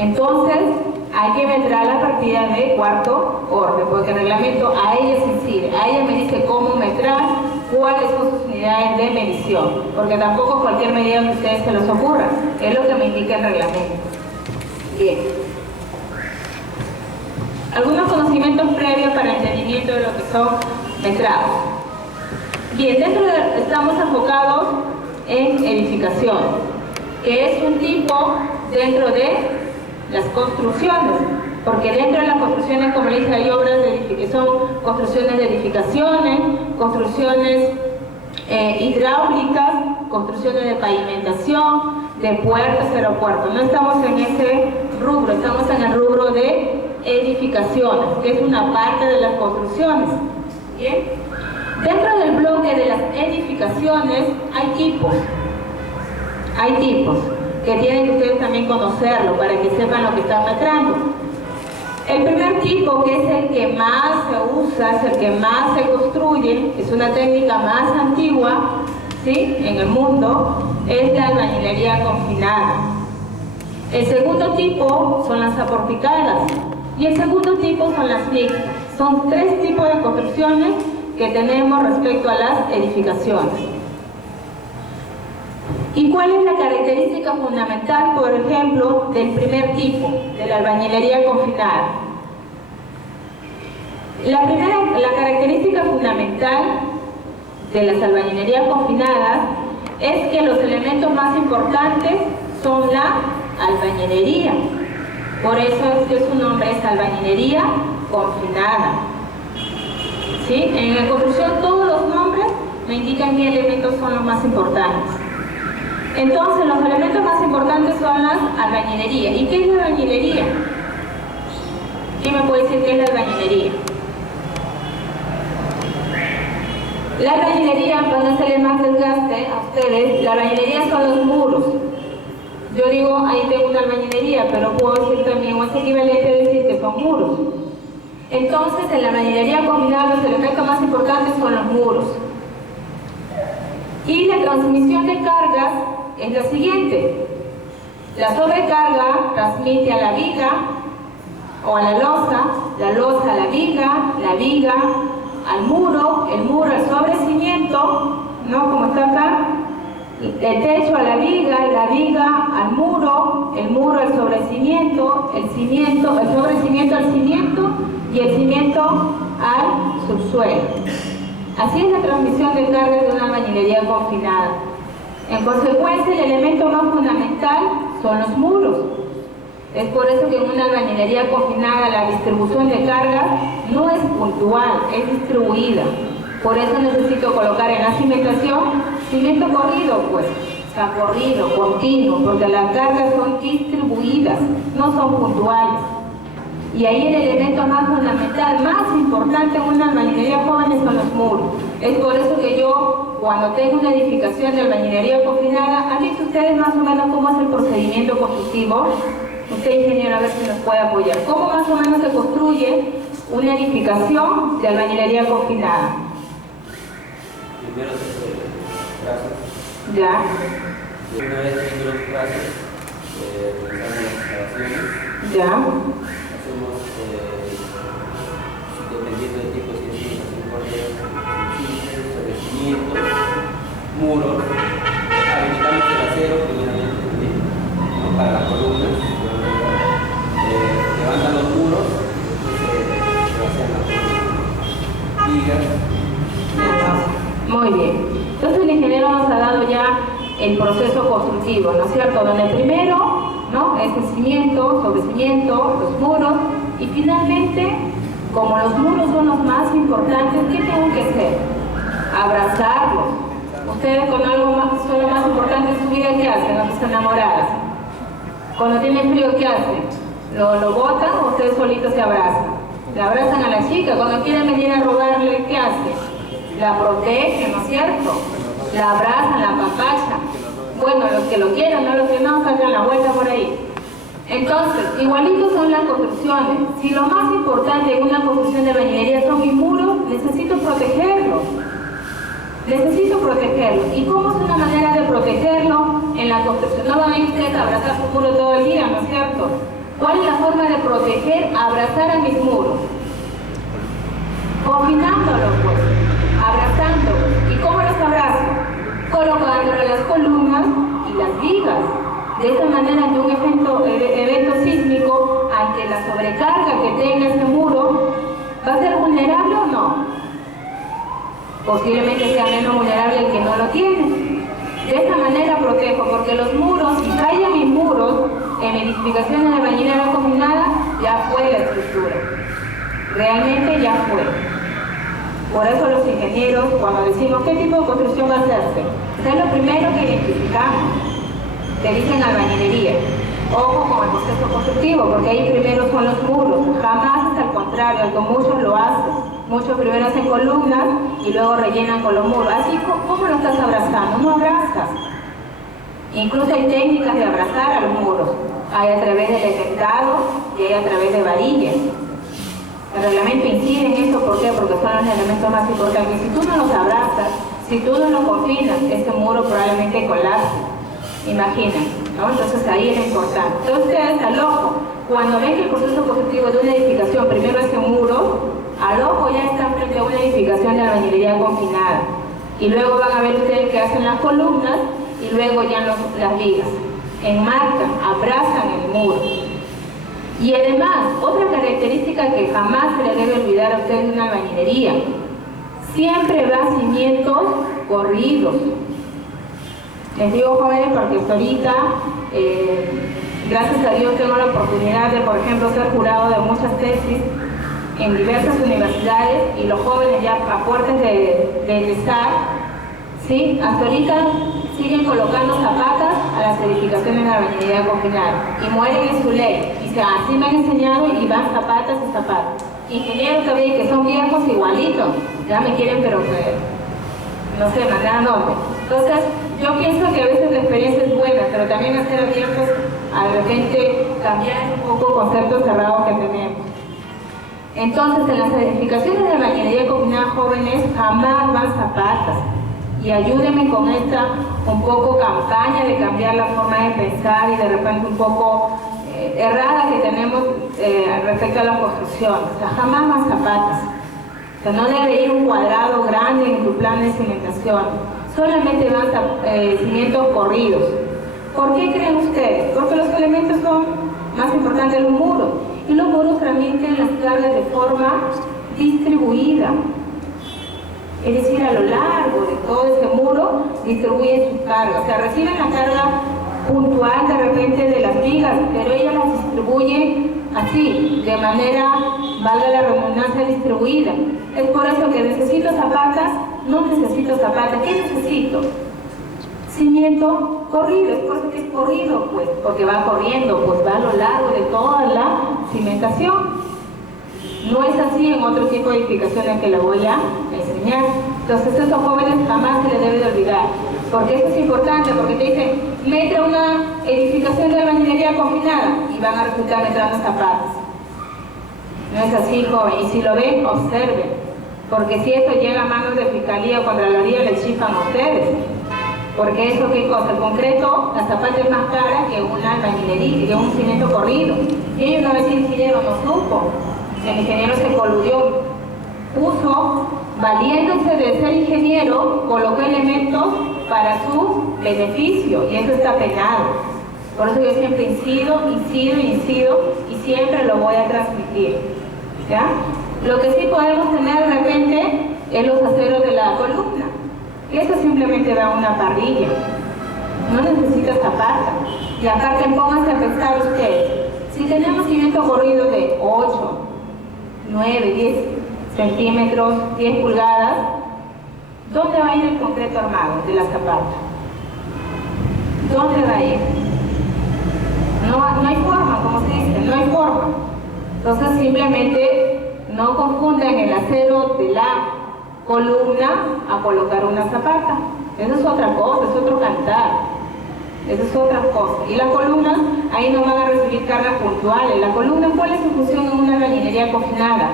Entonces, hay que metrar la partida de cuarto orden, porque el reglamento a ella se incide, a ella me dice cómo metrar, cuáles son sus unidades de medición, porque tampoco cualquier medida que a ustedes se les ocurra, es lo que me indica el reglamento. Bien. Algunos conocimientos previos para el entendimiento de lo que son metrados. Bien, estamos enfocados en edificación, que es un tipo dentro de las construcciones, porque dentro de las construcciones, como les dije, hay obras que son construcciones de edificaciones, construcciones hidráulicas, construcciones de pavimentación, de puertas, aeropuertos. No estamos en ese rubro, estamos en el rubro de edificaciones, que es una parte de las construcciones. ¿Bien? Dentro del bloque de las edificaciones hay tipos. Hay tipos que tienen que ustedes también conocerlo para que sepan lo que están metrando. El primer tipo, que es el que más se usa, es el que más se construye, es una técnica más antigua, ¿sí?, en el mundo, es la albañilería confinada. El segundo tipo son las aporticadas y el segundo tipo son las mixtas. Son tres tipos de construcciones que tenemos respecto a las edificaciones. ¿Y cuál es la característica fundamental, por ejemplo, del primer tipo, de la albañilería confinada? La característica fundamental de las albañilerías confinadas es que los elementos más importantes son la albañilería. Por eso es que su nombre es albañilería confinada. ¿Sí? En la construcción todos los nombres me indican qué elementos son los más importantes. Entonces, los elementos más importantes son las albañilerías. ¿Y qué es la albañilería? ¿Quién me puede decir qué es la albañilería? La albañilería, para no hacerle más desgaste a ustedes, la albañilería son los muros. Yo digo, ahí tengo una albañilería, pero puedo decir también, o es equivalente a decir que son muros. Entonces, en la albañilería combinada, los elementos más importantes son los muros. Y la transmisión de cargas es la siguiente. La sobrecarga transmite a la viga o a la losa a la viga al muro, el muro al sobrecimiento, ¿no?, como está acá, el techo a la viga al muro, el muro al sobrecimiento, el sobrecimiento al cimiento y el cimiento al subsuelo. Así es la transmisión de cargas de una albañilería confinada. En consecuencia, el elemento más fundamental son los muros. Es por eso que en una albañilería confinada la distribución de cargas no es puntual, es distribuida. Por eso necesito colocar en la cimentación cimiento corrido, pues, o sea, corrido, continuo, porque las cargas son distribuidas, no son puntuales. Y ahí el elemento más fundamental, más importante en una albañilería joven son los muros. Es por eso que yo, cuando tengo una edificación de albañilería confinada, ¿han visto ustedes más o menos cómo es el procedimiento constructivo? Usted, ingeniero, a ver si nos puede apoyar. ¿Cómo más o menos se construye una edificación de albañilería confinada? Primero se hace trazos. Ya. Y una vez que los trazos, realizamos las excavaciones. Ya. Hacemos, dependiendo del tipo, si es una cortes, revestimientos, muros, habilitamos el acero primeramente también, ¿no?, para las columnas. Levantan los muros, se hacen las vigas. Muy bien. Entonces el ingeniero nos ha dado ya el proceso constructivo, ¿no es cierto? Donde primero, ¿no?, es el cimiento, sobre cimiento, los muros, y finalmente, como los muros son los más importantes, ¿qué tengo que hacer? Abrazarlos. Ustedes con algo más, son lo más importante en su vida, ¿qué hacen? Cuando están enamoradas. Cuando tienen frío, ¿qué hacen? ¿Lo botan o ustedes solitos se abrazan? Le abrazan a la chica. Cuando quieren venir a robarle, ¿qué hacen? La protegen, ¿no es cierto? La abrazan, la apapachan. Bueno, los que lo quieran, no los que no, salgan la vuelta por ahí. Entonces, igualitos son las construcciones. Si lo más importante en una construcción de albañilería son mis muros, necesito protegerlos. Necesito protegerlos. ¿Y cómo es una manera de protegerlo en la construcción? No van a ir ustedes a abrazar su muro todo el día, ¿no es cierto? ¿Cuál es la forma de proteger? Abrazar a mis muros. Confinándolos, pues, abrazándolos. ¿Y cómo los abrazo? Colocándole las columnas y las vigas. De esta manera que un evento sísmico, ante la sobrecarga que tenga ese muro, ¿va a ser vulnerable o no? Posiblemente sea menos vulnerable el que no lo tiene. De esta manera protejo, porque los muros, si fallan mis muros, en mi edificación de bañera combinada, ya fue la estructura. Realmente ya fue. Por eso los ingenieros, cuando decimos qué tipo de construcción va a hacerse, es lo primero que identificamos. Te dicen albañilería. Ojo con el proceso constructivo, porque ahí primero son los muros. Jamás es al contrario, algo muchos lo hacen. Muchos primero hacen columnas y luego rellenan con los muros. Así, ¿cómo lo estás abrazando? No abrazas. Incluso hay técnicas de abrazar a los muros. Hay a través del efectado y hay a través de varillas. El reglamento incide en esto, ¿por qué? Porque son los elementos más importantes. Si tú no los abrazas, si tú no los confinas, ese muro probablemente colapse. Imaginen, ¿no? Entonces ahí es importante. Entonces ustedes al ojo, cuando ven que el proceso constructivo de una edificación primero es un muro, al ojo ya están frente a una edificación de albañilería confinada. Y luego van a ver ustedes que hacen las columnas y luego ya las vigas. Enmarcan, abrazan el muro. Y además, otra característica que jamás se le debe olvidar a ustedes de una albañilería, siempre va cimientos corridos. Les digo, jóvenes, porque hasta ahorita, gracias a Dios, tengo la oportunidad de, por ejemplo, ser jurado de muchas tesis en diversas universidades y los jóvenes ya a puertas de egresar, ¿sí? Hasta ahorita siguen colocando zapatas a las edificaciones de albañilería confinada y mueren en su ley. Y así me han enseñado y van zapatas y zapatos. Ingenieros también que son viejos igualitos, ya me quieren, pero no sé, mandar a dónde. Entonces, yo pienso que a veces la experiencia es buena, pero también hacer abiertos a de repente cambiar un poco conceptos cerrados que tenemos. Entonces, en las edificaciones de albañilería combinada jóvenes jamás van zapatas. Y ayúdenme con esta un poco campaña de cambiar la forma de pensar y de repente un poco errada que tenemos respecto a la construcción. O sea, jamás van zapatas. O sea, no debe ir un cuadrado grande en tu plan de cimentación. Solamente van cimientos corridos. ¿Por qué creen ustedes? Porque los elementos son más importantes de los muros. Y los muros transmiten las cargas de forma distribuida. Es decir, a lo largo de todo ese muro distribuyen sus cargas. O sea, reciben la carga puntual de repente de las vigas, pero ellas las distribuyen así, de manera, valga la redundancia, distribuida. Es por eso que necesito zapatas, no necesito zapatas. ¿Qué necesito? Cimiento corrido, es por eso que es corrido, pues, porque va corriendo, pues va a lo largo de toda la cimentación. No es así en otro tipo de edificaciones que les voy a enseñar. Entonces, a estos jóvenes jamás se les debe de olvidar. Porque esto es importante, porque te dicen, mete una edificación de albañilería confinada y van a resultar metiendo zapatos. No es así, joven. Y si lo ven, observen. Porque si esto llega a manos de Fiscalía o Contraloría, les chifan a ustedes. Porque eso, ¿qué cosa? El concreto, la zapata es más cara que una albañilería, que un cimiento corrido. Y ellos una vez el ingeniero no supo. El ingeniero se coludió, puso, valiéndose de ser ingeniero, colocó elementos para su beneficio y eso está penado. Por eso yo siempre incido y siempre lo voy a transmitir. ¿Ya? Lo que sí podemos tener de repente es los aceros de la columna. Eso simplemente da una parrilla. No necesita zapata. Y aparte pónganse a pensar ustedes, si tenemos cimiento corrido de 8, 9, 10 centímetros, 10 pulgadas, ¿dónde va a ir el concreto armado de la zapata? ¿Dónde va a ir? No hay forma, como se dice, no hay forma. Entonces simplemente no confundan el acero de la columna a colocar una zapata. Eso es otra cosa, es otro cantar. Eso es otra cosa. Y las columnas, ahí no van a recibir cargas puntuales. La columna, ¿cuál es su función en una albañilería confinada?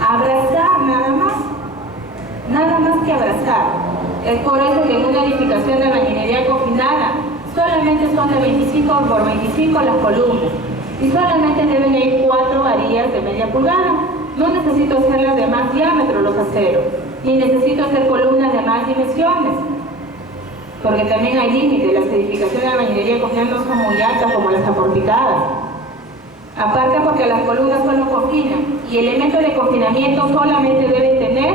Abrazar, nada más. Nada más que abrazar. Es por eso que en una edificación de albañilería confinada solamente son de 25 por 25 las columnas. y solamente deben ir 4 varillas de media pulgada. No necesito hacerlas de más diámetro los aceros, ni necesito hacer columnas de más dimensiones, porque también hay límites. Las edificaciones de albañilería confinada no son muy altas como las aporticadas. Aparte porque las columnas solo confinan, y elementos de confinamiento solamente deben tener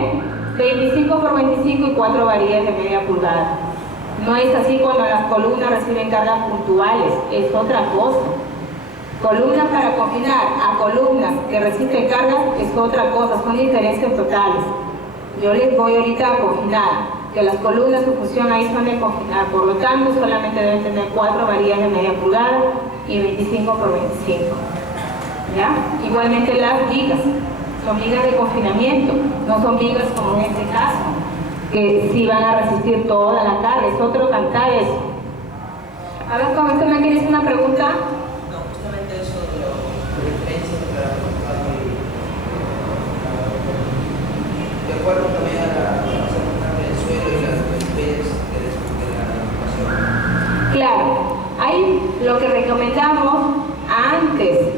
25 por 25 y 4 varillas de media pulgada. No es así cuando las columnas reciben cargas puntuales, es otra cosa. Columnas para confinar a columnas que resisten cargas es otra cosa, son diferencias totales. Yo les voy ahorita a confinar, que las columnas su función ahí son de confinar, por lo tanto solamente deben tener 4 varillas de media pulgada y 25 por 25. ¿Ya? Igualmente las vigas, son vigas de confinamiento, no son vigas como en este caso, que sí van a resistir toda la carga, es otro cantar eso. A ver, ¿con esto me quieres una pregunta? No, justamente eso de la referencia para de acuerdo también a la del suelo y las especies de la ocupación. Claro, ahí lo que recomendamos antes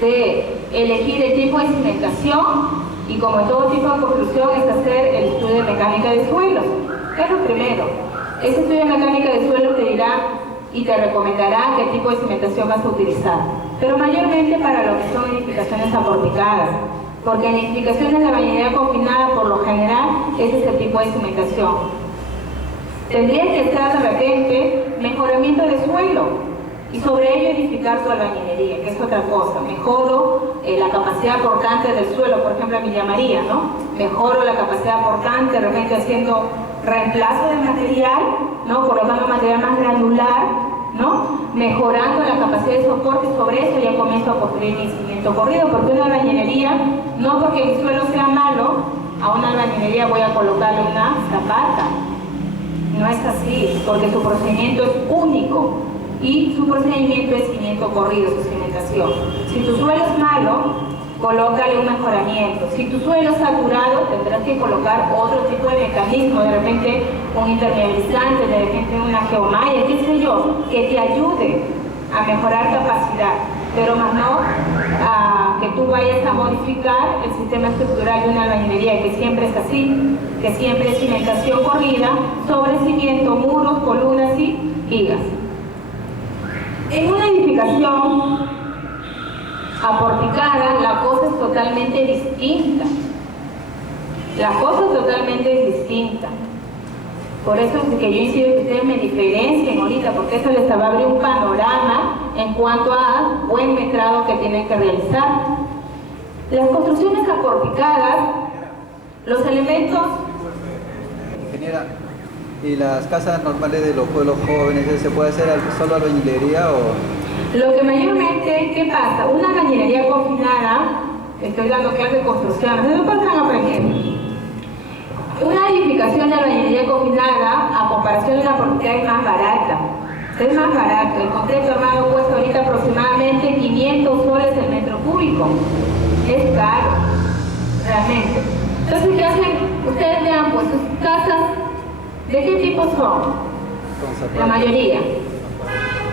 de elegir el tipo de cimentación, y como en todo tipo de construcción, es hacer el estudio de mecánica de suelo. ¿Qué es lo primero? Ese estudio de mecánica de suelo te dirá y te recomendará qué tipo de cimentación vas a utilizar, pero mayormente para lo que son edificaciones aporticadas, porque en edificaciones de albañilería confinada, por lo general, ese es el tipo de cimentación. Tendría que estar de repente mejoramiento de suelo, y sobre ello edificar tu albañilería, que es otra cosa. Mejoro la capacidad portante del suelo, por ejemplo en Villa María, ¿no? Mejoro la capacidad portante, de repente haciendo reemplazo de material, ¿no? Colocando material más granular, ¿no? Mejorando la capacidad de soporte, y sobre eso ya comienzo a construir mi cimiento corrido, porque una albañilería, no porque el suelo sea malo, a una albañilería voy a colocarle una zapata. No es así, porque su procedimiento es único. Y su procedimiento es cimiento corrido, su cimentación. Si tu suelo es malo, colócale un mejoramiento. Si tu suelo es saturado, tendrás que colocar otro tipo de mecanismo, de repente un impermeabilizante, de repente una geomalla, qué sé yo, que te ayude a mejorar capacidad, pero más no a que tú vayas a modificar el sistema estructural de una albañilería, que siempre es así, que siempre es cimentación corrida, sobre cimiento, muros, columnas y vigas. En una edificación aporticada, la cosa es totalmente distinta. La cosa es totalmente distinta. Por eso es que yo insisto que ustedes me diferencien ahorita, porque eso les va a abrir un panorama en cuanto a buen metrado que tienen que realizar. Las construcciones aporticadas, los elementos... Ingeniera, ¿y las casas normales de los pueblos jóvenes, se puede hacer solo albañilería o...? Lo que mayormente, ¿qué pasa? Una albañilería confinada, estoy dando clases de construcción, ¿de dónde están aprendiendo? Una edificación de albañilería confinada, a comparación de una aporticada, es más barata. Es más barato. El concreto armado cuesta ahorita aproximadamente 500 soles el metro cúbico. Es caro, realmente. Entonces, ¿qué hacen? Ustedes vean, pues, sus casas, ¿de qué tipo son? La mayoría.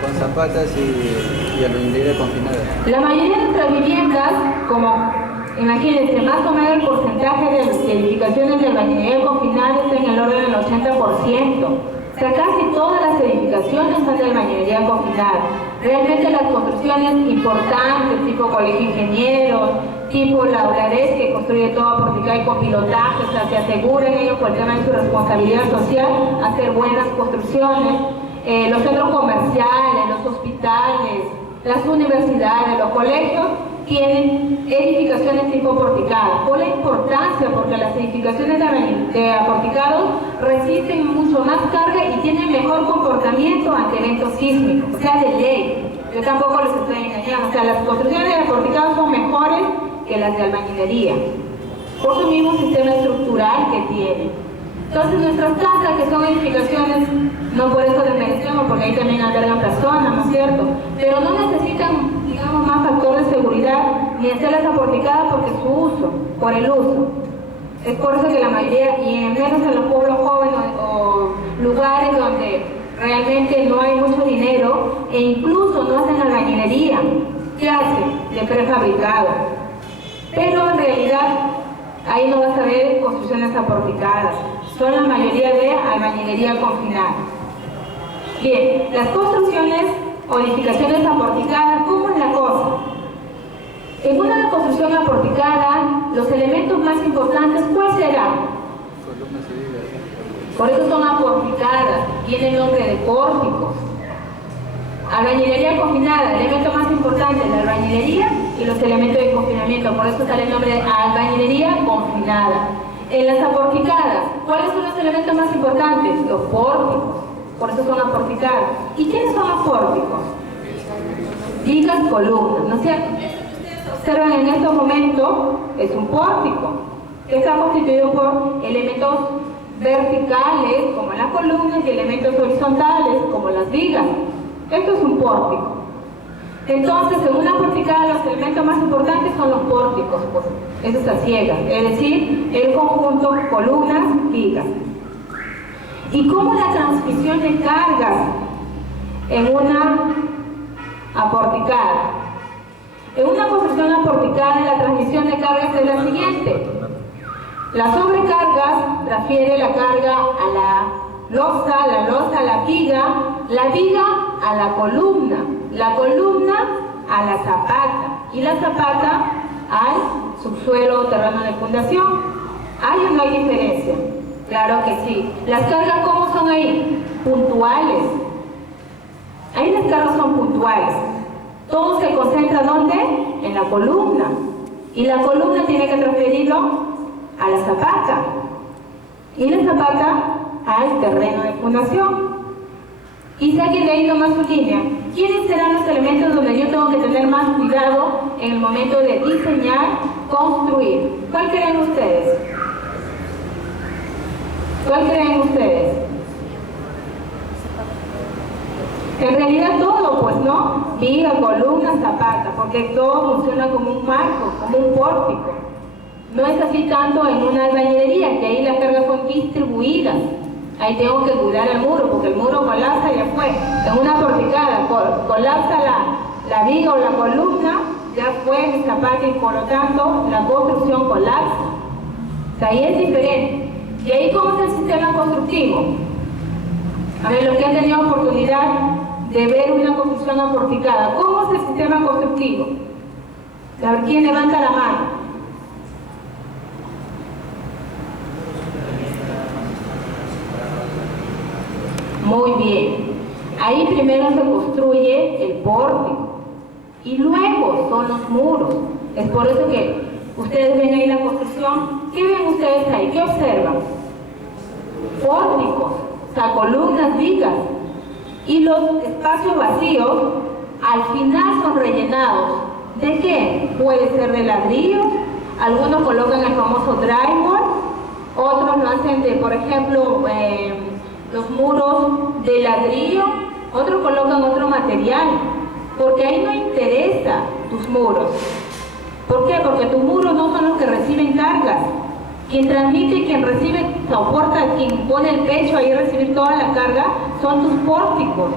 Con zapatas y albañilería confinada. La mayoría de nuestras viviendas, como, imagínense, más o menos el porcentaje de edificaciones de albañilería confinada está en el orden del 80%. O sea, casi todas las edificaciones son de albañilería confinada. Realmente las construcciones importantes, tipo Colegio Ingenieros, tipo Laurares, que construye todo aporticado y con pilotaje, o sea, se aseguran ellos por el tema de su responsabilidad social, hacer buenas construcciones. Los centros comerciales, los hospitales, las universidades, los colegios tienen edificaciones tipo porticadas. Por la importancia, porque las edificaciones de aporticados resisten mucho más carga y tienen mejor comportamiento ante eventos sísmicos, o sea, de ley. Yo tampoco les estoy engañando, o sea, las construcciones de aporticados son mejores que las de albañilería, por su mismo sistema estructural que tienen. Entonces nuestras casas, que son edificaciones, no por eso desmerecemos, porque ahí también albergan personas, ¿no es cierto? Pero no necesitan, digamos, más factor de seguridad, ni hacerlas aporticadas porque su uso, por el uso. Es por eso que la mayoría, y en menos en los pueblos jóvenes o lugares donde realmente no hay mucho dinero, e incluso no hacen albañilería, de prefabricado. Pero en realidad ahí no vas a ver construcciones aporticadas, son la mayoría de albañilería confinada. Bien, las construcciones o edificaciones aporticadas, ¿cómo es la cosa? En una construcción aporticada, los elementos más importantes, ¿cuál será? Columnas y vigas. Por eso son aporticadas, tiene el nombre de pórticos. Albañilería confinada, el elemento más importante es la albañilería y los elementos de confinamiento, por eso sale el nombre de albañilería confinada. En las aporticadas, ¿cuáles son los elementos más importantes? Los pórticos, por eso son aporticadas. ¿Y quiénes son los pórticos? Vigas, columnas, ¿no es cierto? Observan en estos momentos, es un pórtico, que está constituido por elementos verticales, como las columnas, y elementos horizontales, como las vigas. Esto es un pórtico. Entonces, en una porticada, los elementos más importantes son los pórticos, pues, eso es a ciegas, es decir, el conjunto columnas, vigas. ¿Y cómo la transmisión de cargas en una aporticada? En una construcción aporticada, la transmisión de cargas es la siguiente. Las sobrecargas transfiere la carga a la losa a la viga a la columna a la zapata y la zapata al subsuelo o terreno de fundación. ¿Hay o no hay diferencia? Claro que sí. ¿Las cargas cómo son ahí? Puntuales. Ahí las cargas son puntuales. Todo se concentra ¿dónde? En la columna. Y la columna tiene que transferirlo a la zapata. Y la zapata al terreno de fundación. Y saquen de ahí nomás su línea. ¿Quiénes serán los elementos donde yo tengo que tener más cuidado en el momento de diseñar, construir? ¿Cuál creen ustedes? ¿Cuál creen ustedes? En realidad todo, pues, ¿no? Viga, columna, zapata, porque todo funciona como un marco, como un pórtico. No es así tanto en una albañilería, que ahí las cargas son distribuidas. Ahí tengo que cuidar el muro, porque el muro colapsa y ya fue. En una porticada, colapsa la viga o la columna, ya fue mi zapata y por lo tanto la construcción colapsa. O sea, ahí es diferente. ¿Y ahí cómo es el sistema constructivo? A ver, los que han tenido oportunidad de ver una construcción aporticada, ¿cómo es el sistema constructivo? A ver, ¿quién levanta la mano? Muy bien. Ahí primero se construye el pórtico y luego son los muros. Es por eso que ustedes ven ahí la construcción. ¿Qué ven ustedes ahí? ¿Qué observan? Pórticos, o sea, columnas, vigas. Y los espacios vacíos al final son rellenados. ¿De qué? Puede ser de ladrillo. Algunos colocan el famoso drywall. Otros lo hacen de, por ejemplo, los muros de ladrillo, otros colocan otro material, porque ahí no interesa tus muros. ¿Por qué? Porque tus muros no son los que reciben cargas. Quien transmite y quien recibe, soporta, quien pone el pecho ahí a recibir toda la carga, son tus pórticos.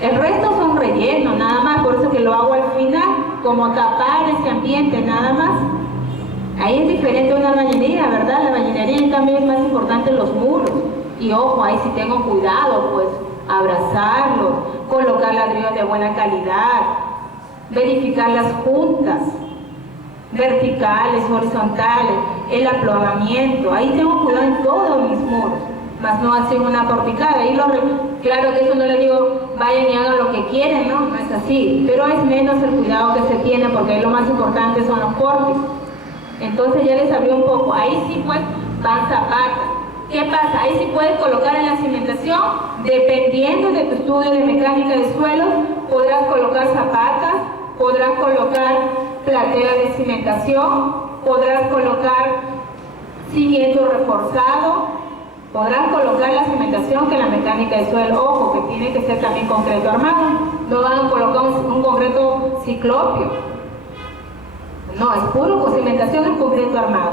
El resto son rellenos, nada más, por eso que lo hago al final, como tapar ese ambiente, nada más. Ahí es diferente una albañilería, ¿verdad? La albañilería también es más importante los muros. Y ojo, ahí sí tengo cuidado, pues, abrazarlos, colocar ladrillos de buena calidad, verificar las juntas, verticales, horizontales, el aplomamiento. Ahí tengo cuidado en todos mis muros, más no así una porticada. Ahí claro que eso no les digo, vayan y hagan lo que quieren, ¿no? No es así, pero es menos el cuidado que se tiene, porque ahí lo más importante son los pórticos. Entonces ya les abrió un poco. Ahí sí, pues, van zapatas. ¿Qué pasa? Ahí sí puedes colocar en la cimentación, dependiendo de tu estudio de mecánica de suelo, podrás colocar zapatas, podrás colocar platea de cimentación, podrás colocar cimiento reforzado, podrás colocar la cimentación que la mecánica de suelo, ojo, que tiene que ser también concreto armado, no van a colocar un concreto ciclopio, no, es puro con cimentación, es concreto armado.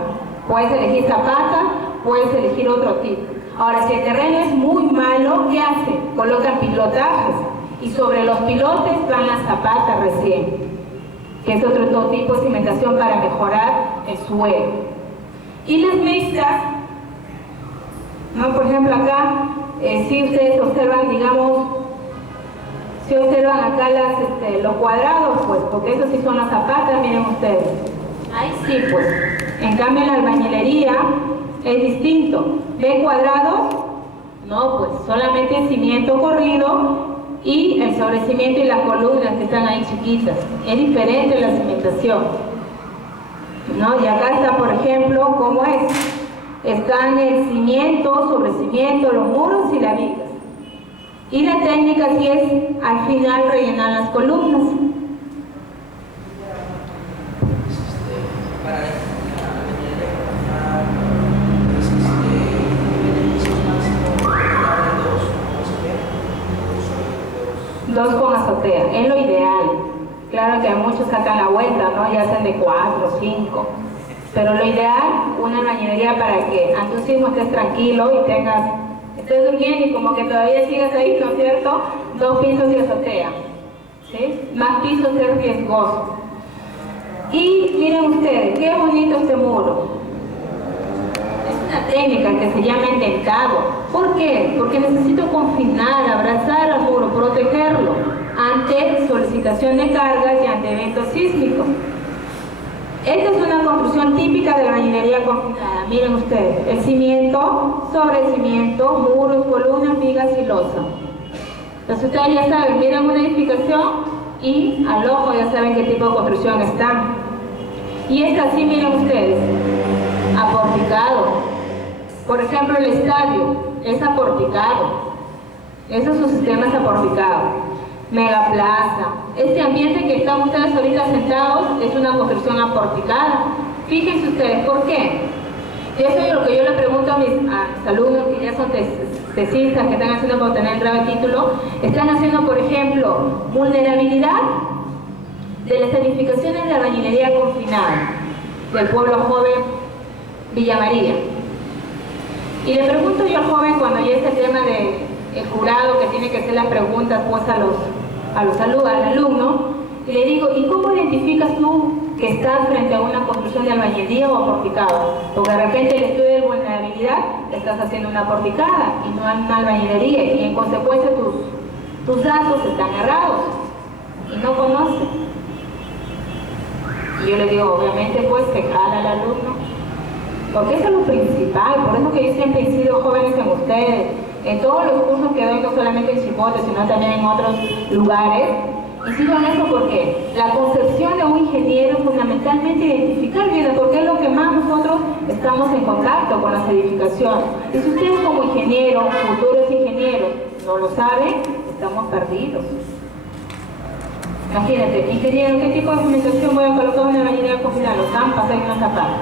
Puedes elegir zapata, puedes elegir otro tipo. Ahora, si el terreno es muy malo, ¿qué hacen? Colocan pilotajes y sobre los pilotes van las zapatas recién. que es otro tipo de cimentación para mejorar el suelo. Y las mixtas, ¿no? Por ejemplo acá, si ustedes observan, digamos, si observan acá los cuadrados, pues, porque esos sí son las zapatas, miren ustedes. Ahí sí, pues. En cambio, la albañilería es distinto. ¿Ven cuadrados? No, pues, solamente el cimiento corrido y el sobrecimiento y las columnas que están ahí chiquitas. Es diferente la cimentación, ¿no? Y acá está, por ejemplo, ¿cómo es? Están el cimiento, sobrecimiento, los muros y la viga. Y la técnica sí es al final rellenar las columnas. Para la beneficios máximos de dos con azotea, es lo ideal. Claro que a muchos sacan la vuelta, ¿no? Y hacen de 4, 5. Pero lo ideal, una albañilería para que a tú mismo estés tranquilo y estés durmiendo y como que todavía sigas ahí, ¿no es cierto? 2 pisos de azotea, ¿sí? Más pisos es riesgoso. Y miren ustedes, qué bonito este muro. Es una técnica que se llama endentado. ¿Por qué? Porque necesito confinar, abrazar al muro, protegerlo ante solicitación de cargas y ante eventos sísmicos. Esta es una construcción típica de la albañilería confinada. Miren ustedes, el cimiento, sobre el cimiento, muros, columnas, vigas y losa. Entonces ustedes ya saben, miren una edificación y al ojo ya saben qué tipo de construcción está. Y esta sí, miren ustedes, aporticado. Por ejemplo, el estadio es aporticado. Esos son sistemas aporticados. Megaplaza. Este ambiente que están ustedes ahorita sentados es una construcción aporticada. Fíjense ustedes, ¿por qué? Y eso es lo que yo le pregunto a mis alumnos que ya son tesistas, que están haciendo para obtener el grave título. Están haciendo, por ejemplo, vulnerabilidad de las edificaciones de albañilería confinada del pueblo joven Villa María. Y le pregunto yo al joven cuando ya es el tema del jurado que tiene que hacer las preguntas pues al alumno, y le digo, ¿y cómo identificas tú que estás frente a una construcción de albañilería o aporticado? Porque de repente el estudio de vulnerabilidad estás haciendo una aporticada y no una albañilería, y en consecuencia tus datos están errados y no conoces. Y yo le digo, obviamente pues se jala al alumno, porque eso es lo principal. Por eso que yo siempre incido, jóvenes, en ustedes, en todos los cursos que doy, no solamente en Chipote, sino también en otros lugares. Incido en eso porque la concepción de un ingeniero es fundamentalmente identificar bien, porque es lo que más nosotros estamos en contacto con las edificaciones. Y si ustedes como ingenieros, futuros ingenieros, no lo saben, estamos perdidos. Imagínate, ingeniero, ¿qué tipo de cimentación voy a colocar en una albañilería confinada? Los zampas hay una zapata.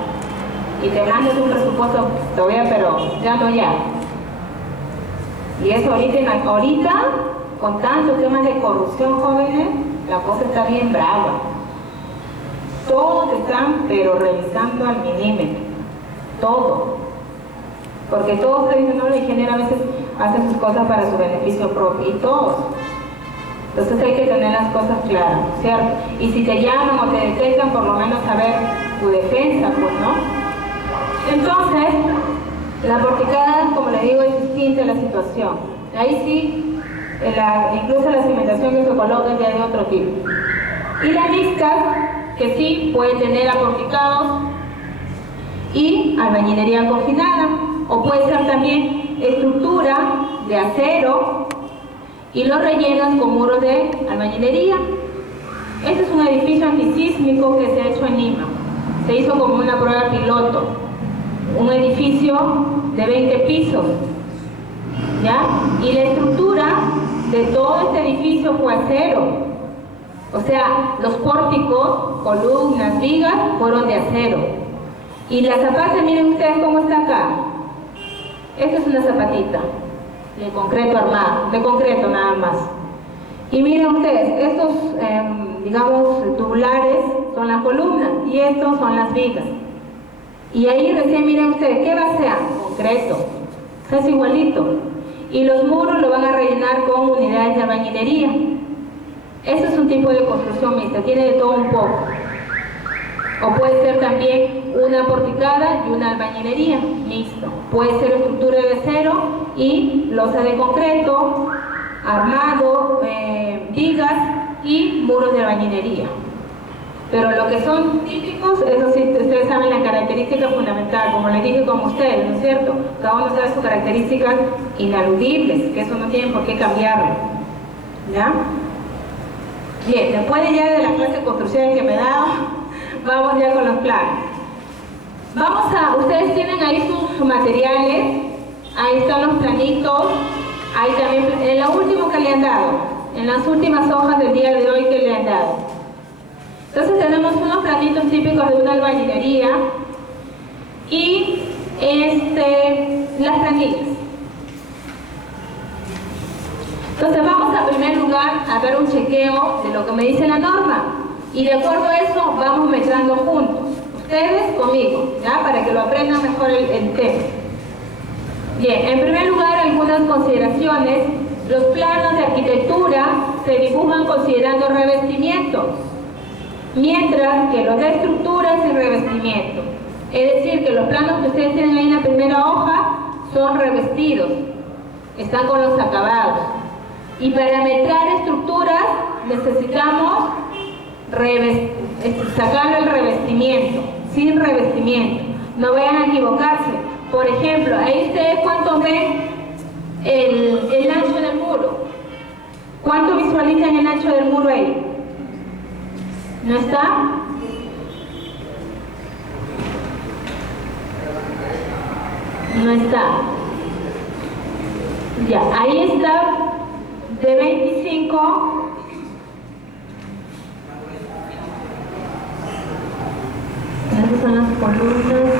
Y te mandas un presupuesto todavía, pero ya no ya. Y eso ahorita, con tantos temas de corrupción, jóvenes, la cosa está bien brava. Todos están, pero revisando al milímetro. Todo. Porque todos dicen, no, el ingeniero a veces hace sus cosas para su beneficio propio. Y todos. Entonces hay que tener las cosas claras, ¿cierto? Y si te llaman o te detectan, por lo menos saber tu defensa, pues, ¿no? Entonces, la aporticada, como le digo, es distinta a la situación. Ahí sí, incluso la cimentación que se coloca es ya de otro tipo. Y la mixta, que sí puede tener aporticados y albañilería confinada, o puede ser también estructura de acero y lo rellenas con muros de albañilería. Este es un edificio antisísmico que se ha hecho en Lima. Se hizo como una prueba piloto. Un edificio de 20 pisos, ¿ya? Y la estructura de todo este edificio fue acero. O sea, los pórticos, columnas, vigas, fueron de acero. Y la zapata, miren ustedes cómo está acá. Esta es una zapatita de concreto armado, de concreto nada más. Y miren ustedes, estos, digamos, tubulares son las columnas y estos son las vigas. Y ahí recién miren ustedes, ¿qué va a ser? Concreto. Es igualito. Y los muros lo van a rellenar con unidades de albañilería. Eso es un tipo de construcción mixta, tiene de todo un poco. O puede ser también una porticada y una albañilería mixto. Puede ser estructura de acero y losa de concreto, armado, vigas y muros de albañilería. Pero lo que son típicos, eso sí, ustedes saben la característica fundamental, como les dije con ustedes, ¿no es cierto? Cada uno sabe sus características ineludibles, que eso no tienen por qué cambiarlo. ¿Ya? Bien, después de la clase de construcción que me he dado, vamos ya con los planos. Ustedes tienen ahí sus materiales, ahí están los planitos, ahí también, en lo último que le han dado, en las últimas hojas del día de hoy que le han dado. Entonces tenemos unos planitos típicos de una albañilería y las planillas. Entonces vamos a primer lugar a ver un chequeo de lo que me dice la norma y de acuerdo a eso vamos mezclando juntos, ustedes conmigo, ¿ya? Para que lo aprendan mejor el tema. Bien, en primer lugar algunas consideraciones. Los planos de arquitectura se dibujan considerando revestimientos, mientras que los de estructura sin revestimiento. Es decir, que los planos que ustedes tienen ahí en la primera hoja son revestidos, están con los acabados. Y para metrar estructuras necesitamos sacarle el revestimiento, sin revestimiento. No vayan a equivocarse. Por ejemplo, ahí ustedes cuánto ven el ancho del muro. ¿Cuánto visualizan el ancho del muro ahí? ¿No está? No está. Ya, ahí está de 25. Esas son las columnas.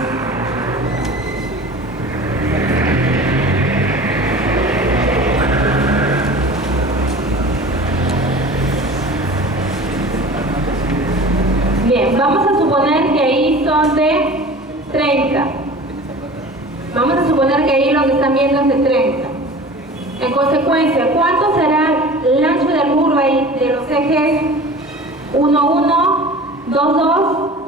Bien, vamos a suponer que ahí son de 30. Vamos a suponer que ahí lo que están viendo es de 30. En consecuencia, ¿cuánto será el ancho del muro ahí de los ejes 1, 1, 2, 2